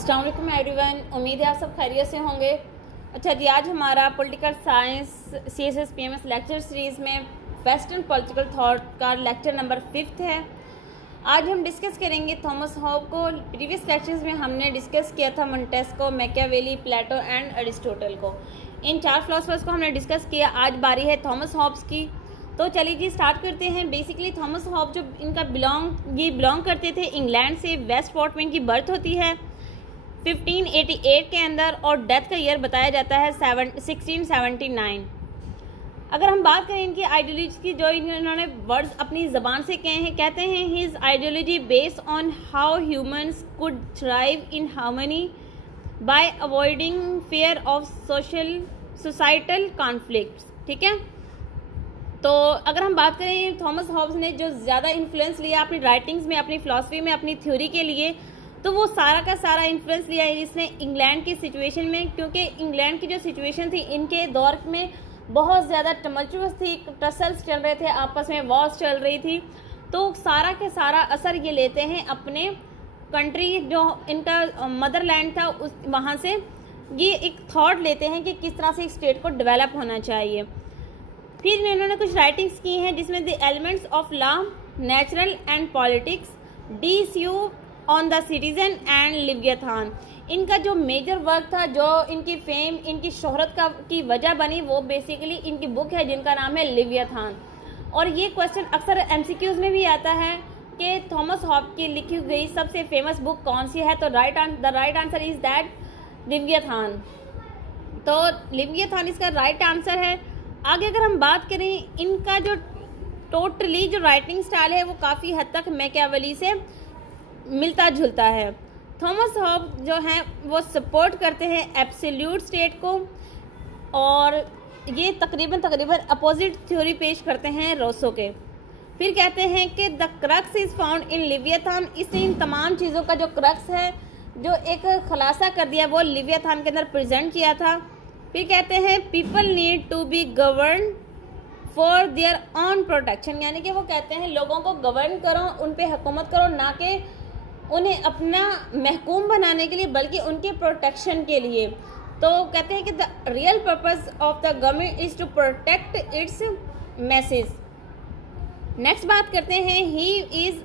अस्सलाम वालेकुम एवरीवन, उम्मीद है आप सब खैरियत से होंगे। अच्छा जी, आज हमारा political science CSS PMS lecture series में वेस्टर्न पॉलिटिकल थॉट का लेक्चर नंबर 5 है। आज हम डिस्कस करेंगे थॉमस हॉब को। प्रीवियस लेक्चर्स में हमने डिस्कस किया था मोंटेस्को, मैकियावेली, प्लेटो एंड अरिस्टोटल को। इन 4 फिलोसफर्स को हमने डिस्कस किया। आज बारी है थॉमस हॉब्स की। तो चलिए जी स्टार्ट करते हैं। बेसिकली थॉमस हॉब जो इनका बिलोंग करते थे इंग्लैंड से। वेस्ट फोर्ट में इनकी बर्थ होती है 1588 के अंदर और डेथ का ईयर बताया जाता है 1679। अगर हम बात करें इनकी आइडियोलॉजी की, जो इन्होंने वर्ड्स अपनी ज़बान से कहे हैं, कहते हैं his ideology based on how humans could thrive in harmony bye avoiding fear of societal conflicts. ठीक है, तो अगर हम बात करें थॉमस हॉब्स ने जो ज़्यादा इन्फ्लुएंस लिया अपनी राइटिंग्स में, अपनी फिलॉसफी में, अपनी थ्योरी के लिए, तो वो सारा का सारा इन्फ्लुएंस लिया है इसने इंग्लैंड की सिचुएशन में। क्योंकि इंग्लैंड की जो सिचुएशन थी इनके दौर में बहुत ज़्यादा टमल्चुअस थी, टसल्स चल रहे थे, आपस में वॉर्स चल रही थी। तो सारा के सारा असर ये लेते हैं अपने कंट्री, जो इनका मदरलैंड था, उस वहाँ से ये एक थॉट लेते हैं कि किस तरह से स्टेट को डेवलप होना चाहिए। फिर इन्होंने कुछ राइटिंग्स की हैं जिसमें the elements of law, natural and politics, डीस्यू on the citizen and Leviathan. इनका जो मेजर वर्क था, जो इनकी फेम, इनकी शोहरत की वजह बनी, वो बेसिकली इनकी बुक है जिनका नाम है लिव्यथान। और ये क्वेश्चन अक्सर MCQs में भी आता है कि थॉमस हॉब की लिखी गई सबसे फेमस बुक कौन सी है, तो the right answer is that Leviathan. तो लिव्यथान इसका राइट आंसर है। आगे अगर हम बात करें, इनका जो टोटली जो राइटिंग स्टाइल है वो काफ़ी हद तक मैकियावेली से मिलता जुलता है। थॉमस हॉब जो हैं वो सपोर्ट करते हैं एब्सोल्यूट स्टेट को और ये तकरीबन अपोजिट थ्योरी पेश करते हैं रोसो के। फिर कहते हैं कि the crux is found in Leviathan. इसने इन तमाम चीज़ों का जो क्रक्स है, जो एक खुलासा कर दिया, वो लिव्यथान के अंदर प्रेजेंट किया था। फिर कहते हैं people need to be govern for their own protection, यानी कि वो कहते हैं लोगों को गवर्न करो, उन पे हुकूमत करो, ना कि उन्हें अपना महकूम बनाने के लिए, बल्कि उनके प्रोटेक्शन के लिए। तो कहते हैं कि the real purpose of the government is to protect its message. Next बात करते हैं ही इज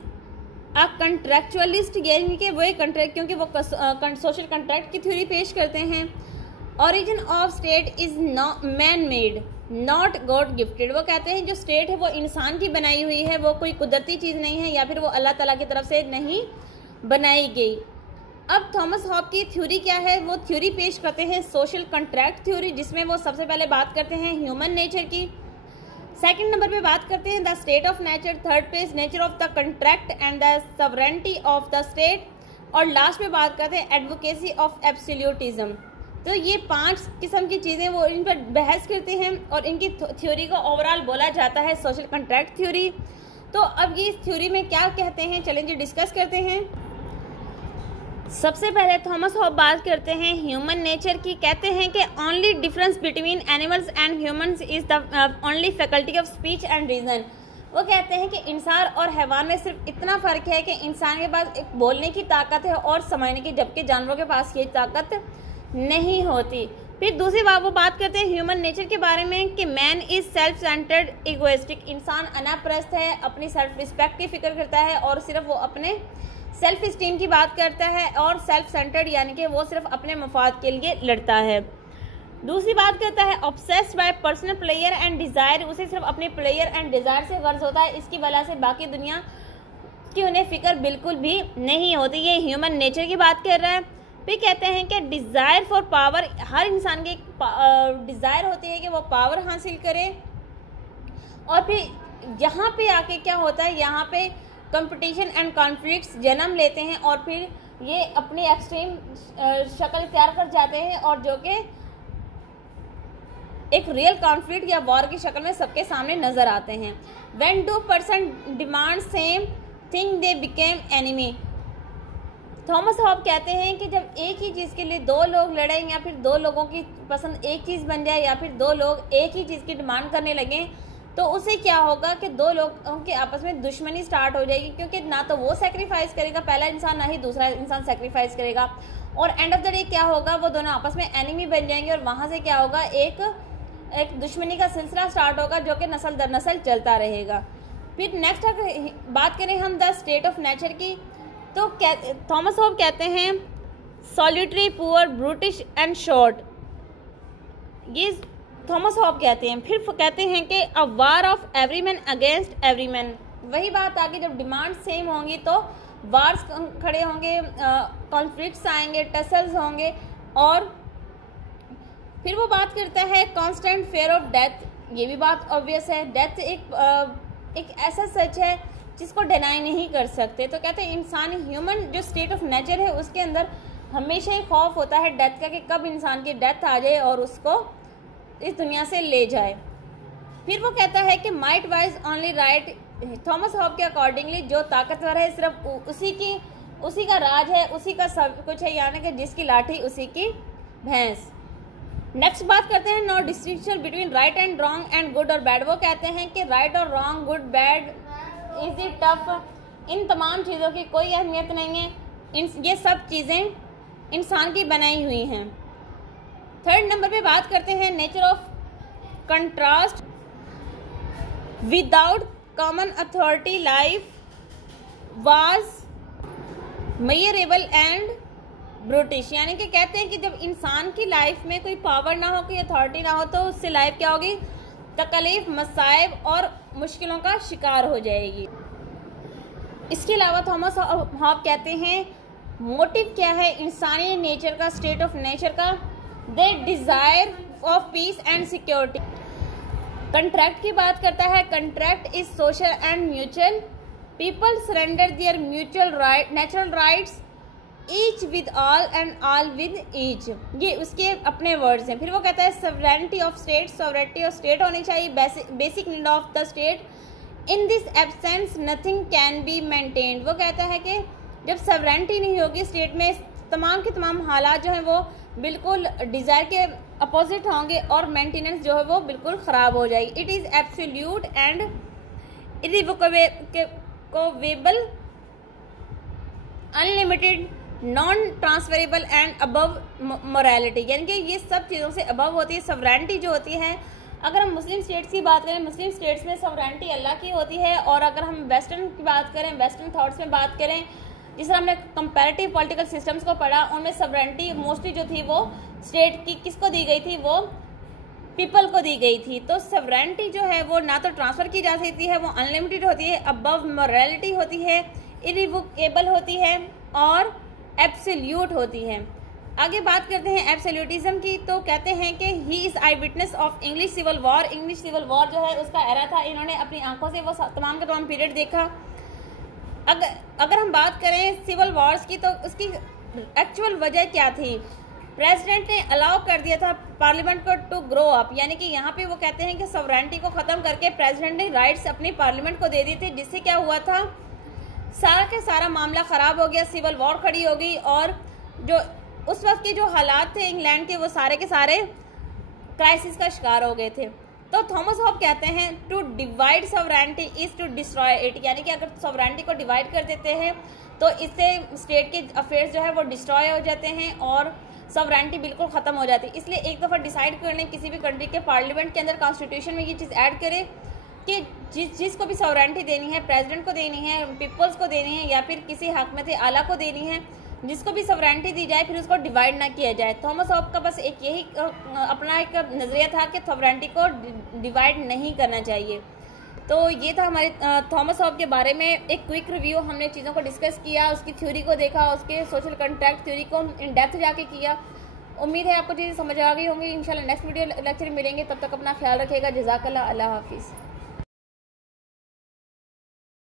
अ कंट्रैक्चुअलिस्ट, यानी कि वो एक कंट्रैक्ट, क्योंकि वो सोशल कंट्रैक्ट की थ्योरी पेश करते हैं। Origin of state is man made not God gifted. वो कहते हैं जो स्टेट है वो इंसान की बनाई हुई है, वो कोई कुदरती चीज़ नहीं है, या फिर वो अल्लाह ताला की तरफ से नहीं बनाई गई। अब थॉमस हॉब की थ्योरी क्या है, वो थ्योरी पेश करते हैं सोशल कंट्रैक्ट थ्योरी, जिसमें वो सबसे पहले बात करते हैं ह्यूमन नेचर की। सेकंड नंबर पे बात करते हैं the state of nature. Third पे nature of the contract and the sovereignty of the state. और लास्ट पे बात करते हैं एडवोकेसी ऑफ एब्सोल्यूटिज्म। तो ये 5 किस्म की चीज़ें वो इन पर बहस करते हैं और इनकी थ्योरी को ओवरऑल बोला जाता है सोशल कंट्रैक्ट थ्योरी। तो अब ये इस थ्योरी में क्या कहते हैं, चलें जी डिस्कस करते हैं। सबसे पहले थॉमस हॉब बात करते हैं ह्यूमन नेचर की। कहते हैं कि only difference between animals and humans is the only faculty of speech and reason. वो कहते हैं कि इंसान और हैवान में सिर्फ इतना फ़र्क है कि इंसान के पास एक बोलने की ताकत है और समझने की, जबकि जानवरों के पास ये ताकत नहीं होती। फिर दूसरी बात वो बात करते हैं ह्यूमन नेचर के बारे में कि man is self centred egoistic. इंसान अनाप्रस्त है, अपनी सेल्फ रिस्पेक्ट की फिक्र करता है और सिर्फ वो अपने सेल्फ स्टीम की बात करता है, और सेल्फ सेंटर्ड यानी कि वो सिर्फ अपने मफाद के लिए लड़ता है। दूसरी बात करता है obsessed bye personal player and desire. उसे सिर्फ अपने प्लेयर एंड डिज़ायर से गर्ज होता है, इसकी वजह से बाकी दुनिया की उन्हें फिक्र बिल्कुल भी नहीं होती। ये ह्यूमन नेचर की बात कर रहा है। फिर कहते हैं कि डिज़ायर फॉर पावर, हर इंसान की डिज़ायर होती है कि वो पावर हासिल करे। और फिर यहाँ पे आके क्या होता है, यहाँ पे कंपटीशन एंड कॉन्फ्लिक्ट्स जन्म लेते हैं और फिर ये अपनी एक्सट्रीम शक्ल इख्तियार कर जाते हैं, और जो कि एक रियल कॉन्फ्लिक्ट या वॉर की शक्ल में सबके सामने नजर आते हैं। When 2 person demand same thing they became enemy. Thomas Hobbes कहते हैं कि जब एक ही चीज़ के लिए 2 लोग लड़ें, या फिर 2 लोगों की पसंद एक चीज़ बन जाए, या फिर 2 लोग एक ही चीज़ की डिमांड करने लगें, तो उससे क्या होगा कि 2 लोगों के आपस में दुश्मनी स्टार्ट हो जाएगी। क्योंकि ना तो वो सेक्रीफाइस करेगा पहला इंसान, ना ही दूसरा इंसान सेक्रीफाइस करेगा। और एंड ऑफ द डे क्या होगा, वो दोनों आपस में एनिमी बन जाएंगे और वहाँ से क्या होगा, एक दुश्मनी का सिलसिला स्टार्ट होगा जो कि नस्ल दर नस्ल चलता रहेगा। फिर नेक्स्ट अगर बात करें हम द स्टेट ऑफ नेचर की, तो थॉमस होब कहते हैं solitary, poor, brutish and short, ये थॉमस होब कहते हैं। फिर कहते हैं कि a war of every man against every man, वही बात आगे, जब डिमांड सेम होंगी तो वार्स खड़े होंगे, कॉन्फ्लिक्ट्स आएंगे, टसल्स होंगे। और फिर वो बात करता है कांस्टेंट फेयर ऑफ डेथ, ये भी बात ऑब्वियस है, डेथ एक ऐसा सच है जिसको डिनाई नहीं कर सकते। तो कहते हैं इंसान ह्यूमन जो स्टेट ऑफ नेचर है उसके अंदर हमेशा ही खौफ होता है डेथ का कि कब इंसान की डेथ आ जाए और उसको इस दुनिया से ले जाए। फिर वो कहता है कि might wise only right, Thomas होब के अकॉर्डिंगली जो ताकतवर है सिर्फ उसी का राज है, उसी का सब कुछ है, यानी कि जिसकी लाठी उसी की भैंस। नेक्स्ट बात करते हैं no distinction between right and wrong and good और बैड। वो कहते हैं कि राइट और wrong, good bad, easy tough, इन तमाम चीज़ों की कोई अहमियत नहीं है, ये सब चीज़ें इंसान की बनाई हुई हैं। थर्ड नंबर पे बात करते हैं nature of contrast, without common authority life was miserable and brutish, यानी कि कहते हैं कि जब इंसान की लाइफ में कोई पावर ना हो, कोई अथॉरिटी ना हो, तो उससे लाइफ क्या होगी, तकलीफ, मसाइब और मुश्किलों का शिकार हो जाएगी। इसके अलावा थॉमस हॉब कहते हैं मोटिव क्या है इंसानी नेचर का, स्टेट ऑफ नेचर का, they desire of peace and security. Contract की बात करता है, contract is social and mutual, people surrender their mutual right natural rights, each with all and all with each, ये उसके अपने वर्ड्स हैं। फिर वो कहता है sovereignty of state, sovereignty of state होनी चाहिए, basic need of the state, in this absence nothing can be maintained. वो कहता है कि जब सॉवरेनिटी नहीं होगी स्टेट में, तमाम के तमाम हालात जो हैं वो बिल्कुल डिज़ायर के अपोजिट होंगे और मेंटेनेंस जो है वो बिल्कुल ख़राब हो जाएगी। It is absolute and irrevocable, unlimited, non transferable and above morality, यानी कि ये सब चीज़ों से अबव होती है। सॉवरेनिटी जो होती है, अगर हम मुस्लिम स्टेट्स की बात करें, मुस्लिम स्टेट्स में सॉवरेनिटी अल्लाह की होती है, और अगर हम वेस्टर्न की बात करें, वेस्टर्न थॉट्स में बात करें, जिस तरह हमने कंपैरेटिव पॉलिटिकल सिस्टम्स को पढ़ा, उनमें सॉवरेनिटी मोस्टली जो थी वो स्टेट की किसको दी गई थी, वो पीपल को दी गई थी। तो सॉवरेनिटी जो है वो ना तो ट्रांसफ़र की जा सकती है, वो अनलिमिटेड होती है, अबव मोरालिटी होती है, इरिवोकेबल होती है और एब्सोल्यूट होती है। आगे बात करते हैं एब्सोल्यूटिज्म की, तो कहते हैं कि he is eyewitness of English civil war, English civil war जो है उसका एरा था, इन्होंने अपनी आंखों से वो तमाम का तमाम पीरियड देखा। अगर हम बात करें सिविल वॉर्स की, तो उसकी एक्चुअल वजह क्या थी, प्रेसिडेंट ने अलाउ कर दिया था पार्लियामेंट को टू ग्रो अप, यानी कि यहाँ पे वो कहते हैं कि सॉवरेनिटी को ख़त्म करके प्रेसिडेंट ने राइट्स अपनी पार्लियामेंट को दे दी थी, जिससे क्या हुआ था, सारा के सारा मामला ख़राब हो गया, सिविल वॉर खड़ी हो गई, और जो उस वक्त के जो हालात थे इंग्लैंड के, वो सारे के सारे क्राइसिस का शिकार हो गए थे। तो थॉमस हॉब कहते हैं to divide sovereignty is to destroy it, यानी कि अगर सॉवरेनिटी को डिवाइड कर देते हैं तो इससे स्टेट के अफेयर्स जो है वो डिस्ट्रॉय हो जाते हैं और सॉवरेनिटी बिल्कुल ख़त्म हो जाती है। इसलिए एक दफ़ा डिसाइड कर लें किसी भी कंट्री के पार्लियामेंट के अंदर, कॉन्स्टिट्यूशन में ये चीज़ ऐड करें कि जिसको भी सॉवरेनिटी देनी है, प्रेसिडेंट को देनी है, पीपल्स को देनी है, या फिर किसी हाकमत आला को देनी है, जिसको भी सॉवरेनिटी दी जाए फिर उसको डिवाइड ना किया जाए। थॉमस हॉब का बस एक यही अपना एक नज़रिया था कि सॉवरेनिटी को डिवाइड नहीं करना चाहिए। तो ये था हमारे थॉमस हॉब के बारे में एक क्विक रिव्यू। हमने चीज़ों को डिस्कस किया, उसकी थ्योरी को देखा, उसके सोशल कॉन्ट्रैक्ट थ्योरी को इन डेप्थ जाके किया। उम्मीद है आपको चीज़ें समझ आ गई होंगी। इंशाल्लाह नेक्स्ट वीडियो लेक्चर मिलेंगे, तब तक अपना ख्याल रखिएगा। जज़ाकल्लाह, अल्लाह हाफिज़।